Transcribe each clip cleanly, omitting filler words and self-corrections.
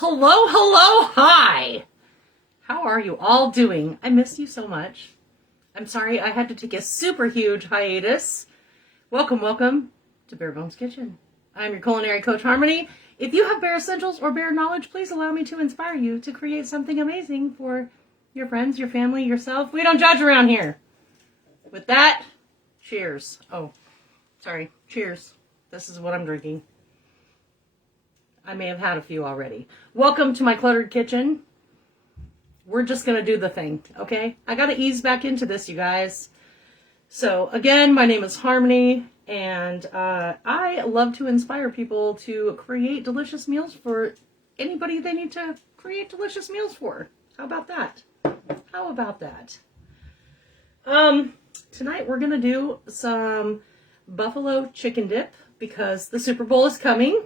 Hello, hello, hi! How are you all doing? I miss you so much. I'm sorry I had to take a super huge hiatus. Welcome to Bare Bones Kitchen. I'm your culinary coach, Harmony. If you have bear essentials or bear knowledge, please allow me to inspire you to create something amazing for your friends, your family, yourself. We don't judge around here. With that, cheers. Oh, sorry, cheers. This is what I'm drinking. I may have had a few already. Welcome to my cluttered kitchen. We're just going to do the thing, okay? I got to ease back into this, you guys. So, again, my name is Harmony, and I love to inspire people to create delicious meals for anybody they need to create delicious meals for. How about that? How about that? Tonight we're going to do some buffalo chicken dip because the Super Bowl is coming.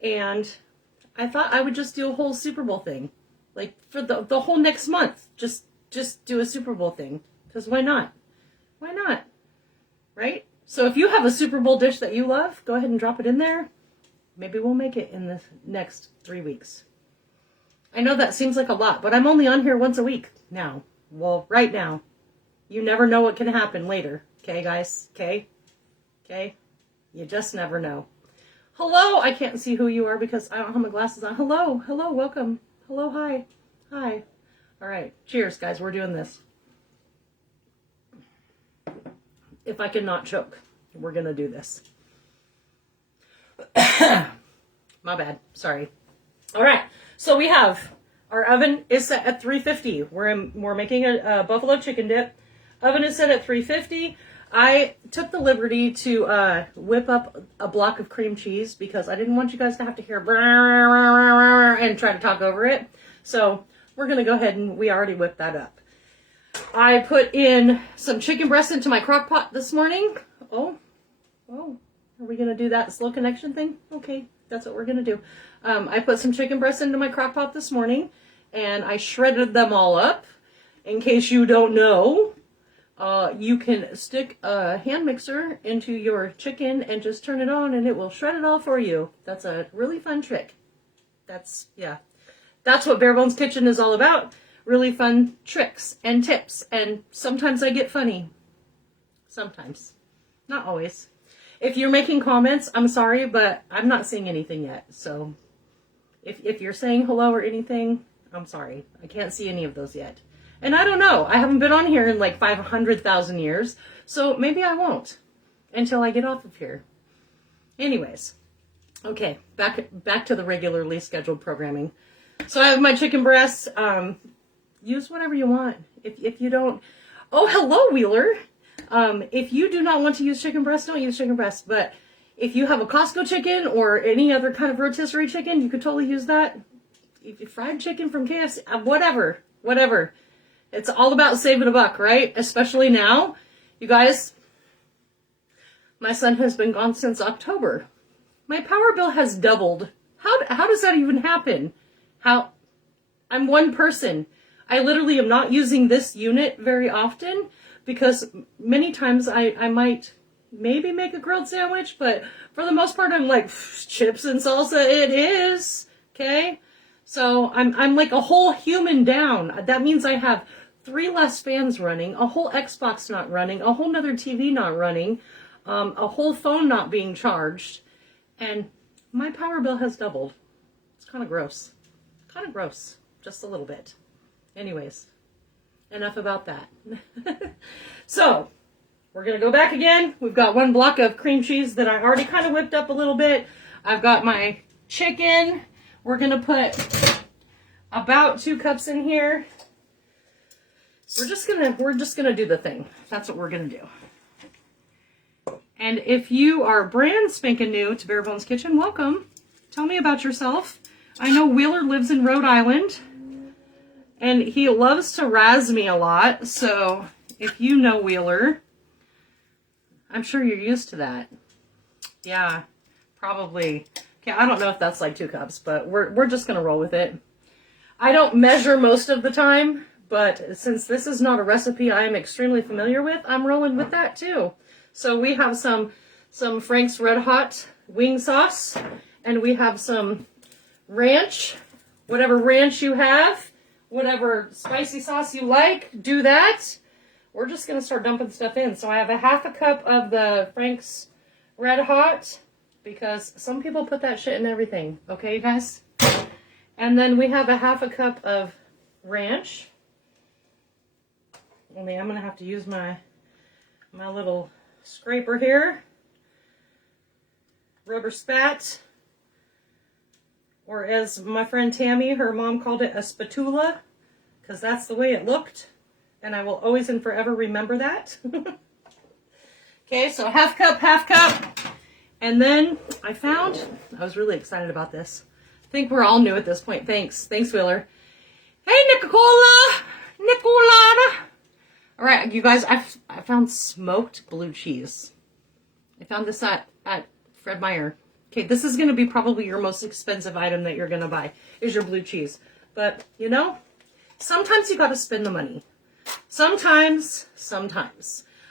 And I thought I would just do a whole Super Bowl thing. Like, for the whole next month. Just do a Super Bowl thing. Because why not? Why not? Right? So if you have a Super Bowl dish that you love, go ahead and drop it in there. Maybe we'll make it in the next 3 weeks. I know that seems like a lot, but I'm only on here once a week now. Well, right now. You never know what can happen later. Okay, guys? Okay? Okay? You just never know. Hello, I can't see who you are because I don't have my glasses on. Hello, welcome. Hello, hi. Hi. All right, cheers, guys. We're doing this. If I can not choke, we're going to do this. My bad. Sorry. All right, so we have our oven is set at 350. We're making a buffalo chicken dip. Oven is set at 350. I took the liberty to whip up a block of cream cheese because I didn't want you guys to have to hear and try to talk over it. So we're going to go ahead and we already whipped that up. I put in some chicken breast into my crock pot this morning. Oh, are we going to do that slow connection thing? Okay, that's what we're going to do. I put some chicken breast into my crock pot this morning and I shredded them all up. In case you don't know, you can stick a hand mixer into your chicken and just turn it on and it will shred it all for you. That's a really fun trick. That's what Bare Bones Kitchen is all about. Really fun tricks and tips. And sometimes I get funny. Sometimes. Not always. If you're making comments, I'm sorry, but I'm not seeing anything yet. So if you're saying hello or anything, I'm sorry. I can't see any of those yet. And I don't know. I haven't been on here in like 500,000 years. So maybe I won't until I get off of here. Anyways. Okay. Back to the regularly scheduled programming. So I have my chicken breasts. Use whatever you want. If you don't. Oh, hello, Wheeler. If you do not want to use chicken breast, don't use chicken breast. But if you have a Costco chicken or any other kind of rotisserie chicken, you could totally use that. If you fried chicken from KFC, whatever. It's all about saving a buck, right? Especially now. You guys, my son has been gone since October. My power bill has doubled. How does that even happen? I'm one person. I literally am not using this unit very often because many times I might maybe make a grilled sandwich, but for the most part I'm like, chips and salsa it is, okay? So I'm like a whole human down. That means I have 3 less fans running, a whole Xbox not running, a whole nother TV not running, a whole phone not being charged, and my power bill has doubled. It's kind of gross. Just a little bit. Anyways, enough about that. So, we're going to go back again. We've got 1 block of cream cheese that I already kind of whipped up a little bit. I've got my chicken. We're going to put about 2 cups in here. We're just gonna do the thing. That's what we're gonna do. And if you are brand spanking new to Bare Bones Kitchen, welcome. Tell me about yourself. I know Wheeler lives in Rhode Island, and he loves to razz me a lot. So if you know Wheeler, I'm sure you're used to that. Yeah, probably. Okay, I don't know if that's like 2 cups, but we're just gonna roll with it. I don't measure most of the time. But since this is not a recipe I am extremely familiar with, I'm rolling with that too. So we have some Frank's Red Hot wing sauce, and we have some ranch whatever ranch you have, whatever spicy sauce you like, do that. We're just going to start dumping stuff in. So I have a half a cup of the Frank's Red Hot, because some people put that shit in everything. Okay, you guys? And then we have a half a cup of ranch. Only I'm going to have to use my little scraper here. Rubber spat. Or as my friend Tammy, her mom called it, a spatula, because that's the way it looked. And I will always and forever remember that. Okay, so half cup. And then I was really excited about this. I think we're all new at this point. Thanks, Wheeler. Hey, Nicola. All right, you guys, I found smoked blue cheese. I found this at Fred Meyer. Okay, this is going to be probably your most expensive item that you're going to buy, is your blue cheese. But, you know, sometimes you got to spend the money. Sometimes.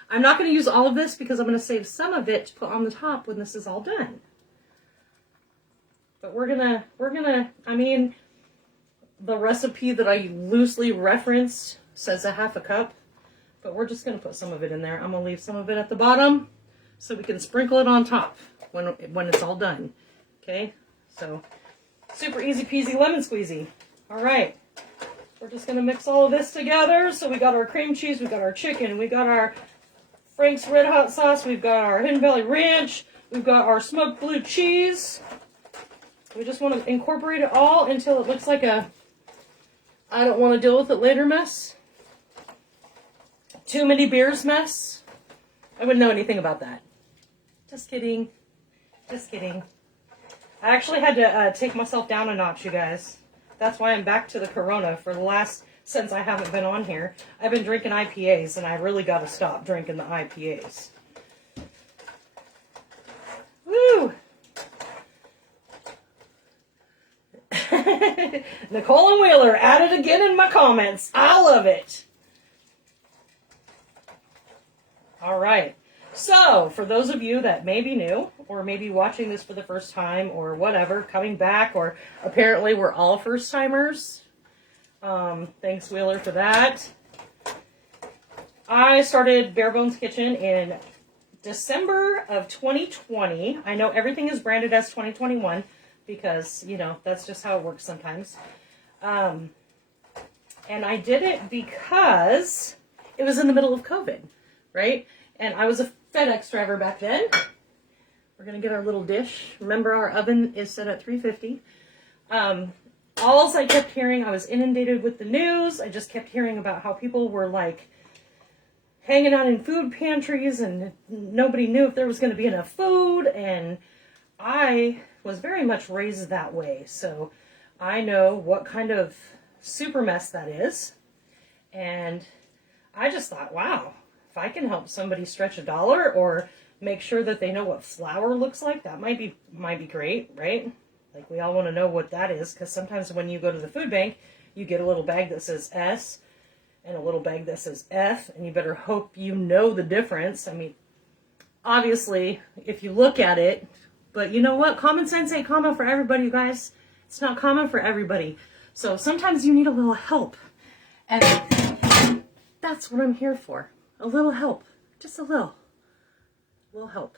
I'm not going to use all of this because I'm going to save some of it to put on the top when this is all done. But we're gonna, I mean, the recipe that I loosely referenced says a half a cup, but we're just going to put some of it in there. I'm going to leave some of it at the bottom so we can sprinkle it on top when it's all done. Okay, so super easy peasy lemon squeezy. All right, we're just gonna mix all of this together. So we got our cream cheese, we got our chicken, we got our Frank's Red Hot sauce, we've got our Hidden Valley Ranch, we've got our smoked blue cheese. We just want to incorporate it all until it looks like a I don't want to deal with it later mess. Too many beers mess. I wouldn't know anything about that. Just kidding. I actually had to take myself down a notch, you guys. That's why I'm back to the Corona for the last, since I haven't been on here. I've been drinking IPAs, and I really got to stop drinking the IPAs. Woo! Nicole and Wheeler at it again in my comments. I love it. All right. So, for those of you that may be new, or maybe watching this for the first time, or whatever, coming back, or apparently we're all first-timers. Thanks, Wheeler, for that. I started Bare Bones Kitchen in December of 2020. I know everything is branded as 2021, because, you know, that's just how it works sometimes. And I did it because it was in the middle of COVID, right? And I was a FedEx driver back then. We're going to get our little dish. Remember, our oven is set at 350. All I kept hearing, I was inundated with the news. I just kept hearing about how people were, like, hanging out in food pantries and nobody knew if there was going to be enough food. And I was very much raised that way. So I know what kind of super mess that is. And I just thought, wow. If I can help somebody stretch $1 or make sure that they know what flour looks like, that might be great, right? Like, we all want to know what that is, because sometimes when you go to the food bank, you get a little bag that says S and a little bag that says F, and you better hope you know the difference. I mean, obviously, if you look at it, but you know what? Common sense ain't common for everybody, you guys. It's not common for everybody. So sometimes you need a little help, and that's what I'm here for. A little help. Just a little help.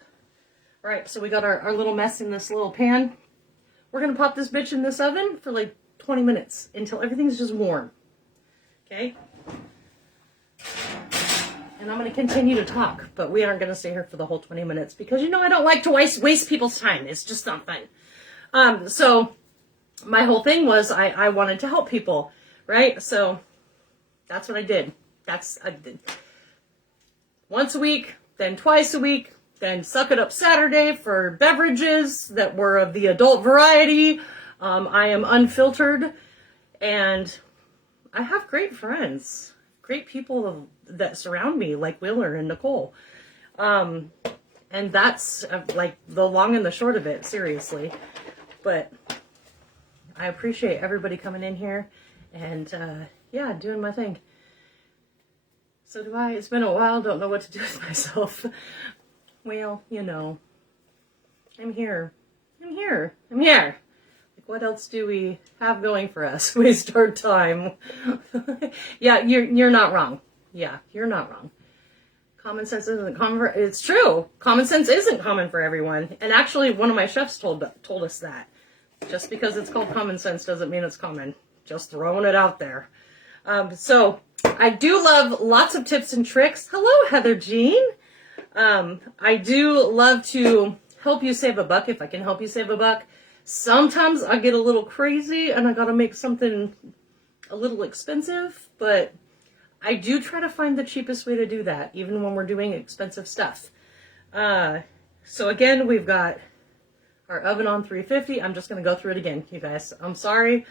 All right, so we got our little mess in this little pan. We're going to pop this bitch in this oven for like 20 minutes until everything's just warm. Okay? And I'm going to continue to talk, but we aren't going to stay here for the whole 20 minutes because, you know, I don't like to waste people's time. It's just not fun. So my whole thing was I wanted to help people, right? So that's what I did. I did. Once a week, then twice a week, then Suck It Up Saturday for beverages that were of the adult variety. I am unfiltered, and I have great friends, great people that surround me, like Wheeler and Nicole. And that's like the long and the short of it, seriously. But I appreciate everybody coming in here and, yeah, doing my thing. So do I. It's been a while. Don't know what to do with myself. Well, you know. I'm here. Like What else do we have going for us? Waste our time. Yeah, you're not wrong. Yeah, you're not wrong. Common sense isn't common it's true. Common sense isn't common for everyone. And actually, one of my chefs told us that. Just because it's called common sense doesn't mean it's common. Just throwing it out there. So I do love lots of tips and tricks. Hello, Heather Jean. I do love to help you save a buck if I can help you save a buck. Sometimes I get a little crazy and I gotta make something a little expensive, but I do try to find the cheapest way to do that, even when we're doing expensive stuff. So again, we've got our oven on 350. I'm just gonna go through it again, you guys. I'm sorry.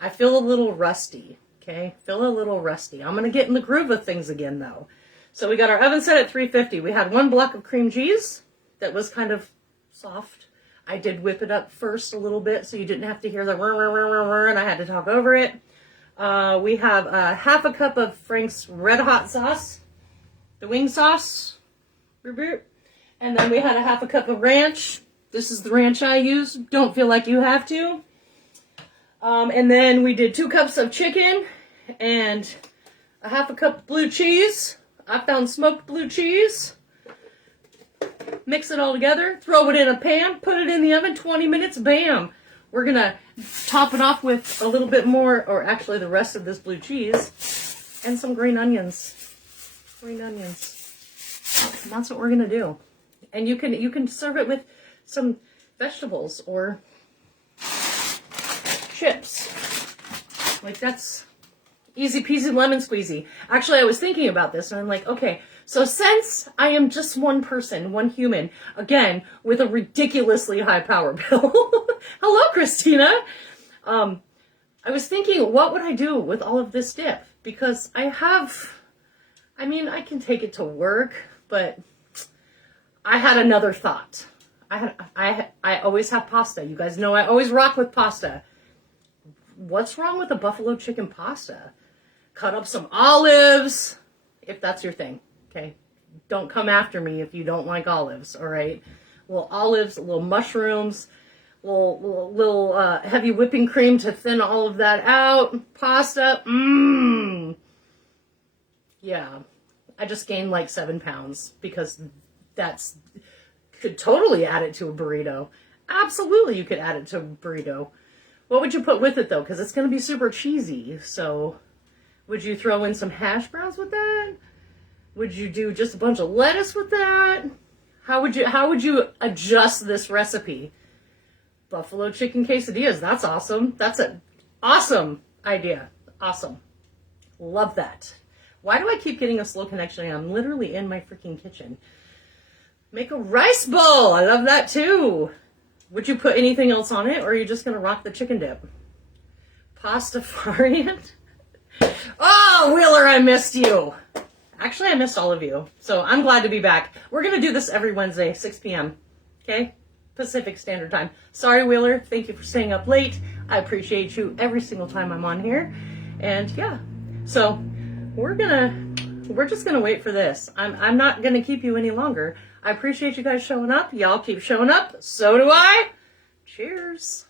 I feel a little rusty, okay? Feel a little rusty. I'm gonna get in the groove of things again, though. So we got our oven set at 350. We had one block of cream cheese that was kind of soft. I did whip it up first a little bit so you didn't have to hear the whir, whir, whir, whir, whir, and I had to talk over it. We have half a cup of Frank's Red Hot sauce, the wing sauce, and then we had a half a cup of ranch. This is the ranch I use. Don't feel like you have to. And then we did 2 cups of chicken and a half a cup of blue cheese. I found smoked blue cheese. Mix it all together, throw it in a pan, put it in the oven, 20 minutes, bam. We're gonna top it off with a little bit more, or actually the rest of this blue cheese, and some green onions. Green onions. And that's what we're gonna do. And you can serve it with some vegetables or chips. Like, that's easy peasy lemon squeezy. Actually, I was thinking about this and I'm like, okay, so since I am just one person, one human, again, with a ridiculously high power bill. Hello, Christina. I was thinking, what would I do with all of this dip? Because I can take it to work, but I had another thought. I always have pasta. You guys know I always rock with pasta. What's wrong with a buffalo chicken pasta? Cut up some olives, if that's your thing. Okay, don't come after me if you don't like olives, all right? Little olives, little mushrooms, little heavy whipping cream to thin all of that out. Pasta, yeah, I just gained like 7 pounds because could totally add it to a burrito. Absolutely, you could add it to a burrito. What would you put with it though? Because it's going to be super cheesy. So would you throw in some hash browns with that? Would you do just a bunch of lettuce with that? How would you adjust this recipe? Buffalo chicken quesadillas. That's awesome. That's an awesome idea. Awesome. Love that. Why do I keep getting a slow connection? I'm literally in my freaking kitchen. Make a rice bowl. I love that too. Would you put anything else on it, or are you just going to rock the chicken dip? Pastafarian? Oh, Wheeler, I missed you. Actually, I missed all of you. So I'm glad to be back. We're going to do this every Wednesday, 6 p.m. Okay? Pacific Standard Time. Sorry, Wheeler. Thank you for staying up late. I appreciate you every single time I'm on here. And yeah, so we're just going to wait for this. I'm not going to keep you any longer. I appreciate you guys showing up. Y'all keep showing up. So do I. Cheers.